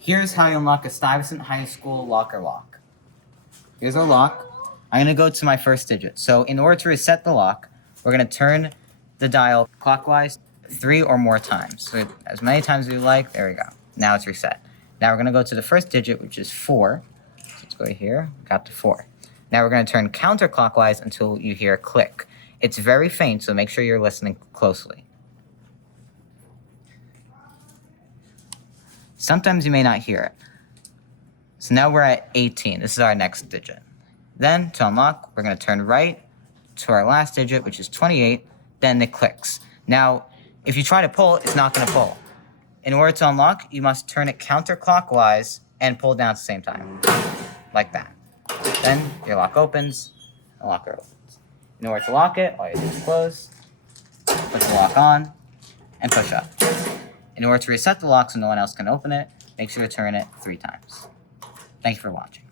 Here's how you unlock a Stuyvesant High School locker lock. Here's our lock. I'm going to go to my first digit. So in order to reset the lock, we're going to turn the dial clockwise 3 or more times. So as many times as you like, there we go. Now it's reset. Now we're going to go to the first digit, which is 4. So let's go here. Got to 4. Now we're going to turn counterclockwise until you hear a click. It's very faint, so make sure you're listening closely. Sometimes you may not hear it. So now we're at 18. This is our next digit. Then, to unlock, we're going to turn right to our last digit, which is 28. Then it clicks. Now, if you try to pull, it's not going to pull. In order to unlock, you must turn it counterclockwise and pull down at the same time. Like that. Then your lock opens, the locker opens. In order to lock it, all you do is close, put the lock on, and push up. In order to reset the lock so no one else can open it, make sure to turn it 3 times. Thank you for watching.